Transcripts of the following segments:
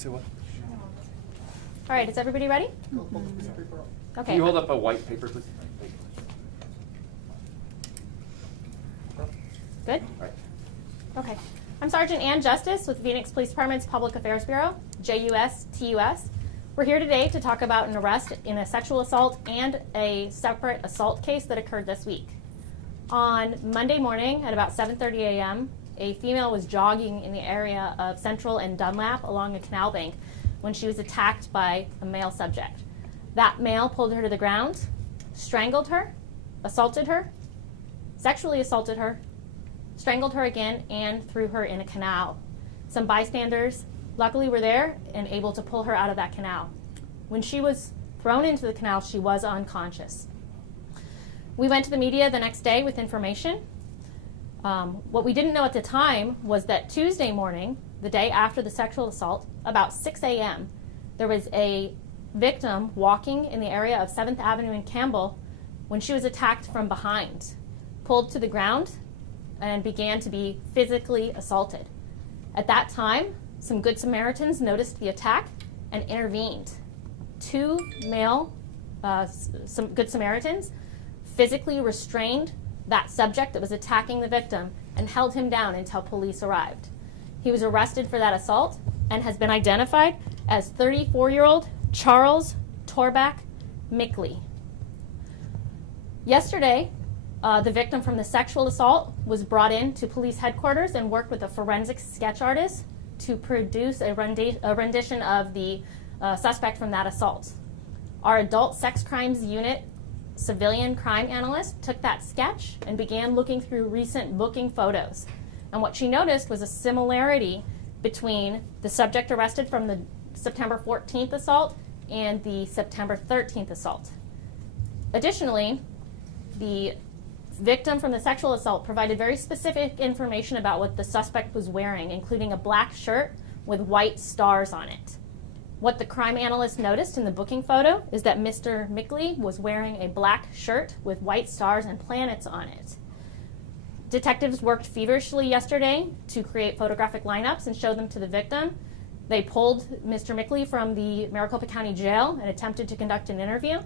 Say what? All right, is everybody ready? Okay. Can you hold up a white paper, please? Good? Right. Okay. I'm Sergeant Ann Justice with Phoenix Police Department's Public Affairs Bureau, JUS-TUS. We're here today to talk about an arrest in a sexual assault and a separate assault case that occurred this week. On Monday morning at about 7:30 a.m., a female was jogging in the area of Central and Dunlap along a canal bank when she was attacked by a male subject. That male pulled her to the ground, strangled her, assaulted her, sexually assaulted her, strangled her again, and threw her in a canal. Some bystanders luckily were there and able to pull her out of that canal. When she was thrown into the canal, she was unconscious. We went to the media the next day with information. What we didn't know at the time was that Tuesday morning, the day after the sexual assault, about 6 a.m., there was a victim walking in the area of 7th Avenue in Campbell when she was attacked from behind, pulled to the ground, and began to be physically assaulted. At that time, some Good Samaritans noticed the attack and intervened. Two male some Good Samaritans physically restrained that subject that was attacking the victim and held him down until police arrived. He was arrested for that assault and has been identified as 34-year-old Charles Torback Mickley. Yesterday, the victim from the sexual assault was brought in to police headquarters and worked with a forensic sketch artist to produce a rendition of the suspect from that assault. Our adult sex crimes unit civilian crime analyst took that sketch and began looking through recent booking photos. And what she noticed was a similarity between the subject arrested from the September 14th assault and the September 13th assault. Additionally, the victim from the sexual assault provided very specific information about what the suspect was wearing, including a black shirt with white stars on it. What the crime analyst noticed in the booking photo is that Mr. Mickley was wearing a black shirt with white stars and planets on it. Detectives worked feverishly yesterday to create photographic lineups and show them to the victim. They pulled Mr. Mickley from the Maricopa County Jail and attempted to conduct an interview,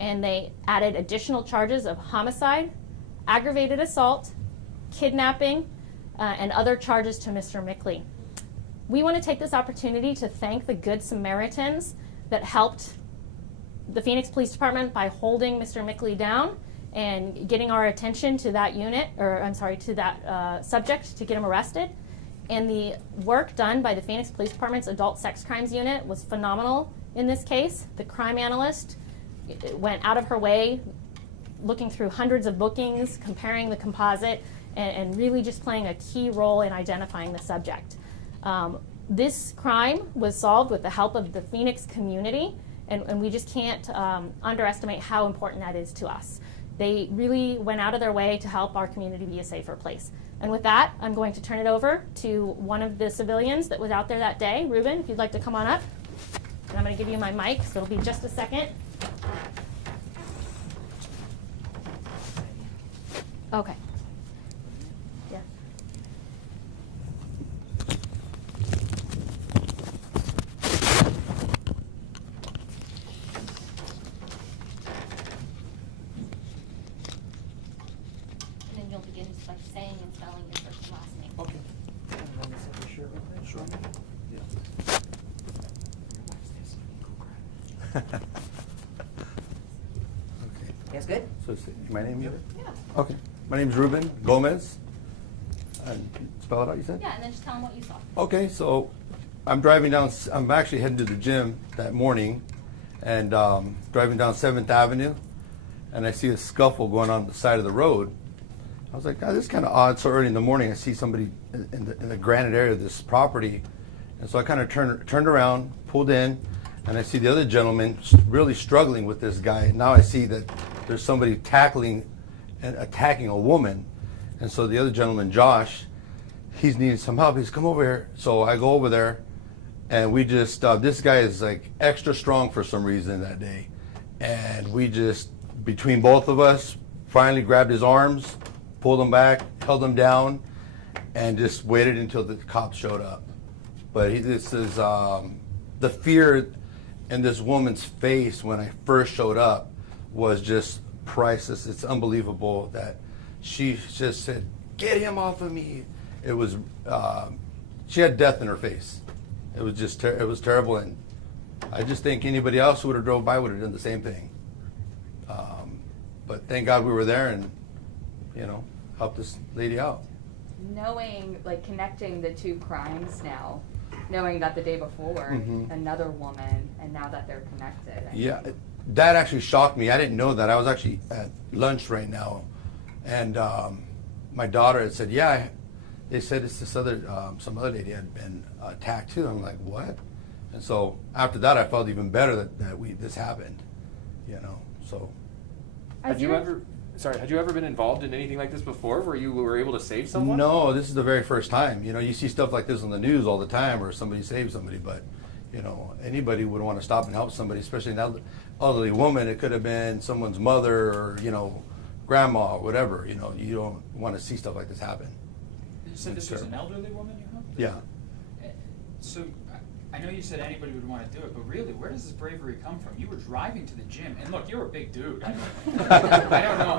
and they added additional charges of homicide, aggravated assault, kidnapping, and other charges to Mr. Mickley. We want to take this opportunity to thank the Good Samaritans that helped the Phoenix Police Department by holding Mr. Mickley down and getting our attention to that to that subject to get him arrested. And the work done by the Phoenix Police Department's Adult Sex Crimes Unit was phenomenal in this case. The crime analyst went out of her way looking through hundreds of bookings, comparing the composite, and really just playing a key role in identifying the subject. This crime was solved with the help of the Phoenix community, and we just can't underestimate how important that is to us. They really went out of their way to help our community be a safer place. And with that, I'm going to turn it over to one of the civilians that was out there that day. Ruben, if you'd like to come on up. And I'm going to give you my mic, so it'll be just a second. Okay. Yeah. And then you'll begin just by saying and spelling your first and last name. Okay. Sure. Yeah. Okay. That's good? So my name is? Yeah. Okay. My name's Ruben Gomez. Spell it out, you said? Yeah, and then just tell them what you saw. Okay, so I'm driving down, I'm actually heading to the gym that morning and driving down 7th Avenue, and I see a scuffle going on the side of the road. I was like, oh, this is kind of odd. So early in the morning, I see somebody in the granite area of this property. And so I kind of turned around, pulled in, and I see the other gentleman really struggling with this guy. And now I see that there's somebody tackling and attacking a woman. And so the other gentleman, Josh, he's needing some help. He's come over here. So I go over there, and we just, this guy is like extra strong for some reason that day. And we just, between both of us, finally grabbed his arms, pulled him back, held him down, and just waited until the cops showed up. But this is the fear in this woman's face when I first showed up was just priceless. It's unbelievable that she just said, "Get him off of me." It was, she had death in her face. It was just, it was terrible, and I just think anybody else who would have drove by would have done the same thing. But thank God we were there and, helped this lady out. Knowing, like, connecting the two crimes now, knowing that the day before, another woman, and now that they're connected. Yeah, that actually shocked me. I didn't know that. I was actually at lunch right now, and my daughter had said, "Yeah, they said it's this other, some other lady had been attacked too." I'm like, "What?" And so after that, I felt even better that this happened, So. Had you ever been involved in anything like this before, where you were able to save someone? No, this is the very first time. You see stuff like this on the news all the time, or somebody saves somebody, but anybody would want to stop and help somebody, especially an elderly woman. It could have been someone's mother or grandma or whatever. You don't want to see stuff like this happen. You said this was an elderly woman you helped? Yeah. So I know you said anybody would want to do it, but really, where does this bravery come from? You were driving to the gym, and look, you're a big dude. I don't know.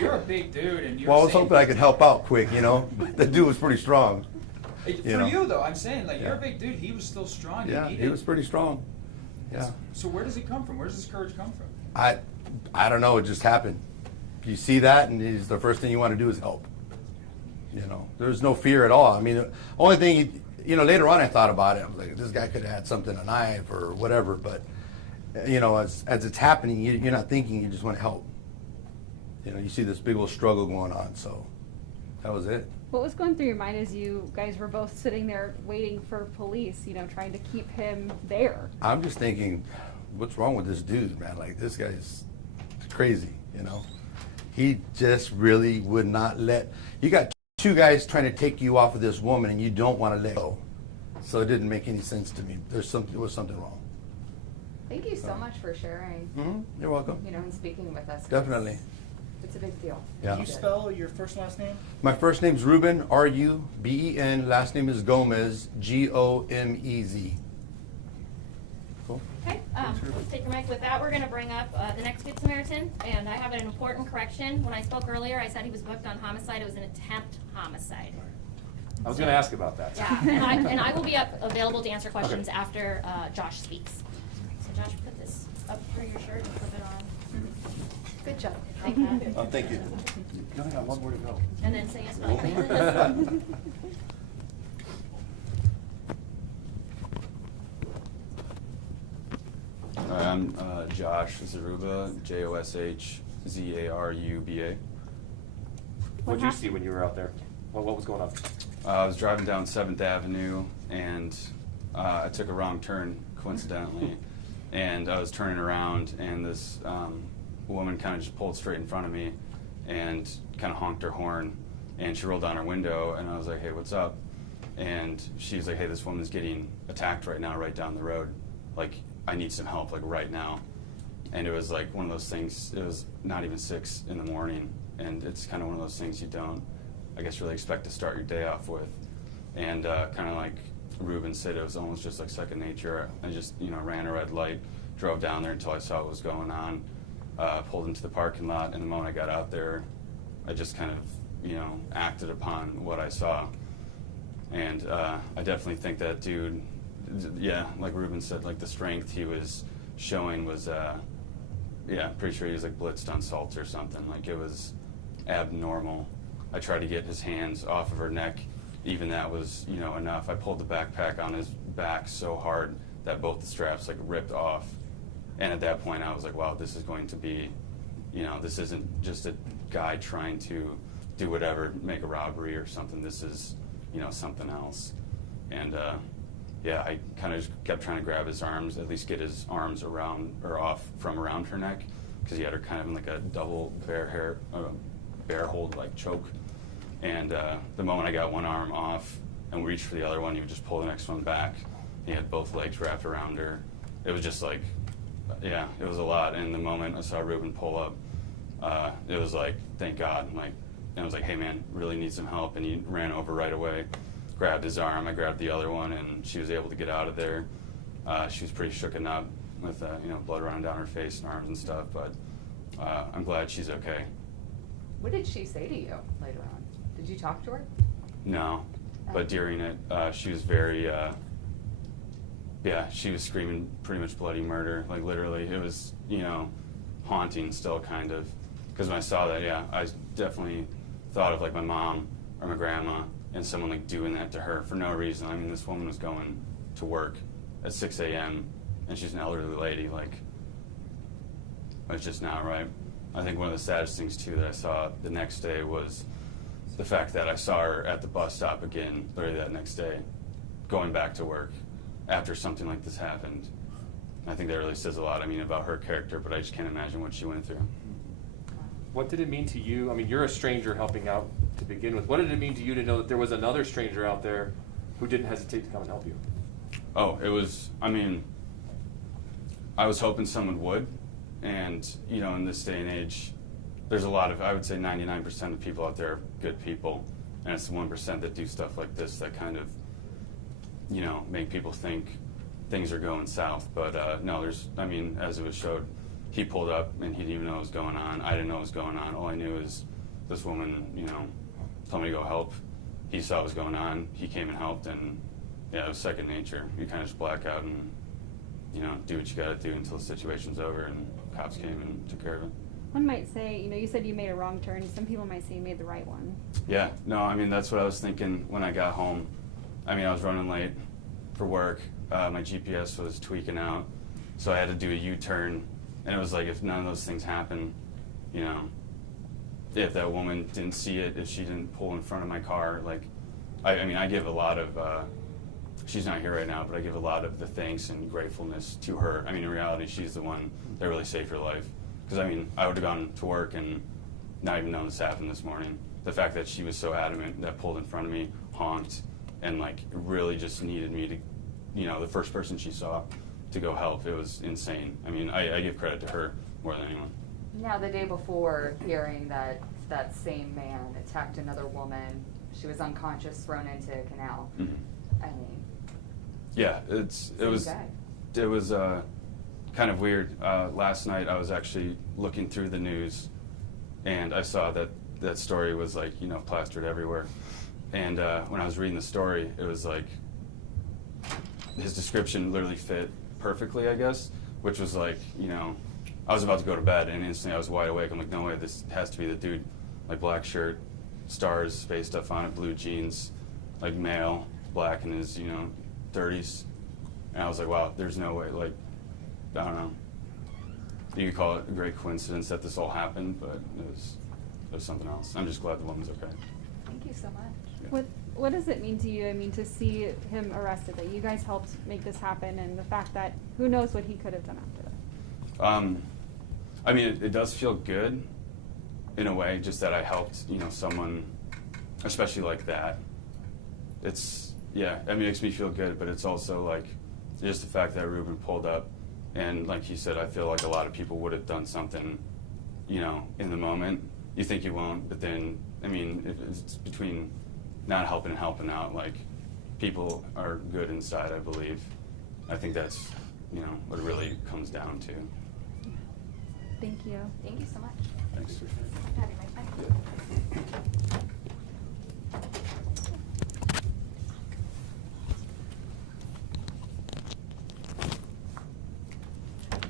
You're a big dude, and you're. Well, I was hoping I could help out quick. But the dude was pretty strong. For you though, I'm saying, like, you're a big dude. He was still strong. Yeah, he was pretty strong. Yeah. So where does it come from? Where does this courage come from? I don't know. It just happened. You see that, and the first thing you want to do is help. There's no fear at all. I mean, the only thing later on I thought about it. I was like, this guy could have had something, a knife or whatever. But as it's happening, you're not thinking. You just want to help. You see this big old struggle going on. So that was it. What was going through your mind as you guys were both sitting there waiting for police, trying to keep him there? I'm just thinking, what's wrong with this dude, man? Like, this guy's crazy, He just really would not let. You got two guys trying to take you off of this woman, and you don't want to let go. So it didn't make any sense to me. There was something wrong. Thank you so much for sharing. You're welcome. And speaking with us. Definitely. It's a big deal. Yeah. Can you spell your first and last name? My first name's Ruben, R-U-B-E-N. Last name is Gomez, G-O-M-E-Z. Cool. Okay, let's take your mic. With that, we're going to bring up the next Good Samaritan, and I have an important correction. When I spoke earlier, I said he was booked on homicide. It was an attempt homicide. I was going to ask about that. Yeah, and I will be available to answer questions after Josh speaks. So Josh, put this up for your shirt and flip it on. Good job. Thank you. Thank you. You only got one more to go. And then say a spelling thing. I'm Josh Zaruba, Joshzaruba. What did you see when you were out there? What was going on? I was driving down 7th Avenue, and I took a wrong turn, coincidentally. And I was turning around, and this woman kind of just pulled straight in front of me and kind of honked her horn. And she rolled down her window, and I was like, "Hey, what's up?" And she was like, "Hey, this woman's getting attacked right now, right down the road. Like, I need some help, like, right now." And it was like one of those things. It was not even 6 in the morning, and it's kind of one of those things you don't, I guess, really expect to start your day off with. And kind of like Ruben said, it was almost just like second nature. I just, ran a red light, drove down there until I saw what was going on, pulled into the parking lot, and the moment I got out there, I just kind of, acted upon what I saw. And I definitely think that dude, yeah, like Ruben said, like the strength he was showing was, pretty sure he was like blitzed on salts or something. Like, it was abnormal. I tried to get his hands off of her neck. Even that was, enough. I pulled the backpack on his back so hard that both the straps like ripped off. And at that point I was like, wow, this is going to be, this isn't just a guy trying to do whatever, make a robbery or something. This is, something else. And I kind of just kept trying to grab his arms, at least get his arms around or off from around her neck, because he had her kind of in like a double bear hold like choke. And the moment I got one arm off and reached for the other one, he would just pull the next one back. He had both legs wrapped around her. It was just like, it was a lot. And the moment I saw Ruben pull up, it was like, thank God. And I was like, hey man, really need some help. And he ran over right away, grabbed his arm. I grabbed the other one, and she was able to get out of there. She was pretty shooken up with blood running down her face and arms and stuff, but I'm glad she's okay. What did she say to you later on? Did you talk to her? No, but during it, she was very, she was screaming pretty much bloody murder. Like literally, it was, haunting still kind of. Because when I saw that, I definitely thought of like my mom or my grandma and someone like doing that to her for no reason. I mean, this woman was going to work at 6 a.m. and she's an elderly lady. Like, it's just not right. I think one of the saddest things too that I saw the next day was the fact that I saw her at the bus stop again, literally that next day, going back to work after something like this happened. I think that really says a lot, about her character, but I just can't imagine what she went through. What did it mean to you? I mean, you're a stranger helping out to begin with. What did it mean to you to know that there was another stranger out there who didn't hesitate to come and help you? Oh, it was, I was hoping someone would. And, in this day and age, there's a lot of, I would say 99% of people out there are good people. And it's the 1% that do stuff like this that kind of, make people think things are going south. But no, as it was showed, he pulled up and he didn't even know what was going on. I didn't know what was going on. All I knew is this woman, told me to go help. He saw what was going on. He came and helped, and it was second nature. You kind of just black out and, do what you got to do until the situation's over, and cops came and took care of it. One might say, you said you made a wrong turn. Some people might say you made the right one. Yeah, no, that's what I was thinking when I got home. I was running late for work. My GPS was tweaking out, so I had to do a U-turn. And it was like, if none of those things happen, if that woman didn't see it, if she didn't pull in front of my car, I give a lot of, she's not here right now, but I give a lot of the thanks and gratefulness to her. In reality, she's the one that really saved her life. Because, I would have gone to work and not even known this happened this morning. The fact that she was so adamant, that pulled in front of me, honked, and, really just needed me to, the first person she saw to go help, it was insane. I give credit to her more than anyone. Now, the day before, hearing that that same man attacked another woman, she was unconscious, thrown into a canal. Mm-hmm. Yeah, it was kind of weird. Last night I was actually looking through the news, and I saw that story was plastered everywhere. And when I was reading the story, it was like his description literally fit perfectly, I guess, which was I was about to go to bed, and instantly I was wide awake. I'm like, no way, this has to be the dude. Black shirt, stars, space stuff on it, blue jeans, male, black in his, 30s. And I was like, wow, there's no way, I don't know. You could call it a great coincidence that this all happened, but it was something else. I'm just glad the woman's okay. thank you so much. Yeah. What does it mean to you, to see him arrested, that you guys helped make this happen, and the fact that who knows what he could have done after that? It does feel good in a way, just that I helped, someone, especially like that. It makes me feel good, but it's also just the fact that Ruben pulled up, and like he said, I feel like a lot of people would have done something, in the moment. You think you won't, but then, if it's between not helping and helping out, people are good inside, I believe. I think that's, what it really comes down to. Thank you. Thank you so much. Thanks. Have you right back.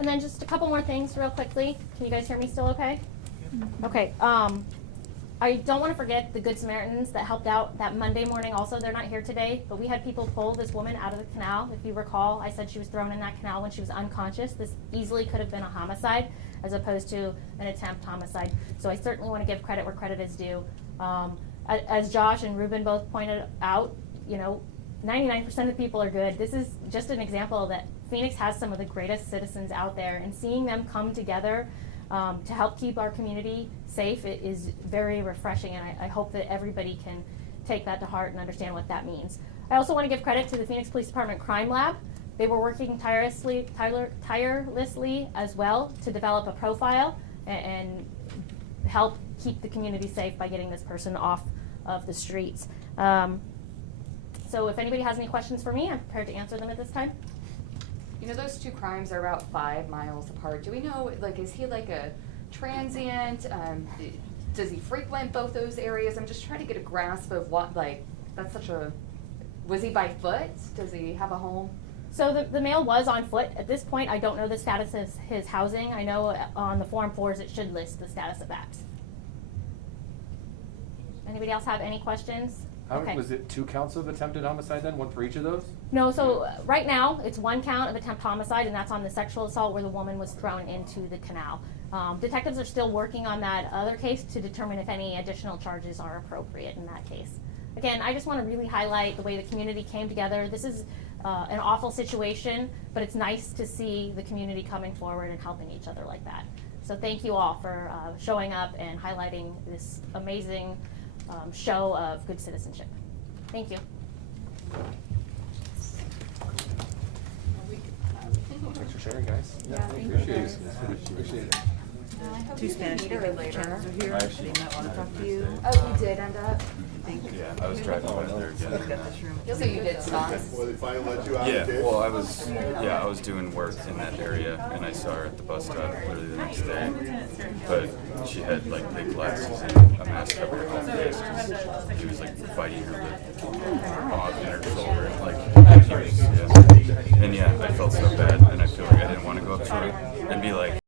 And then just a couple more things real quickly. Can you guys hear me still okay? Okay. I don't want to forget the Good Samaritans that helped out that Monday morning also. They're not here today, but we had people pull this woman out of the canal. If you recall, I said she was thrown in that canal when she was unconscious. This easily could have been a homicide as opposed to an attempt homicide. So I certainly want to give credit where credit is due. As Josh and Ruben both pointed out, 99% of people are good. This is just an example that Phoenix has some of the greatest citizens out there, and seeing them come together to help keep our community safe, it is very refreshing, and I hope that everybody can take that to heart and understand what that means. I also want to give credit to the Phoenix Police Department Crime Lab. They were working tirelessly as well to develop a profile and help keep the community safe by getting this person off of the streets. So if anybody has any questions for me, I'm prepared to answer them at this time. You know, those two crimes are about 5 miles apart. Do we know, like, is he like a transient? Does he frequent both those areas? I'm just trying to get a grasp of what, like, that's such a, was he by foot? Does he have a home? So the male was on foot. At this point, I don't know the status of his housing. I know on the Form 4s it should list the status of that. Anybody else have any questions? Okay. Was it 2 counts of attempted homicide then, 1 for each of those? No, so right now it's 1 count of attempt homicide, and that's on the sexual assault where the woman was thrown into the canal. Detectives are still working on that other case to determine if any additional charges are appropriate in that case. Again, I just want to really highlight the way the community came together. This is an awful situation, but it's nice to see the community coming forward and helping each other like that. So thank you all for showing up and highlighting this amazing show of good citizenship. Thank you. Thanks for sharing, guys. Yeah, thank you. Appreciate it. Appreciate it. I hope 2 you can Spanish meet her speaking later. channels are here. I actually- They might want to talk to you. Oh, you did end up? Yeah, I was driving by there We've again. got this room. So you did stop? Well, they finally let you out Yeah, of the well, I was doing work in that area, and I saw her at the bus stop literally the next day. But she had like big glasses and a mask over her whole face. She was like fighting her lip off in her shoulder, like she was, yeah. And yeah, I felt so bad.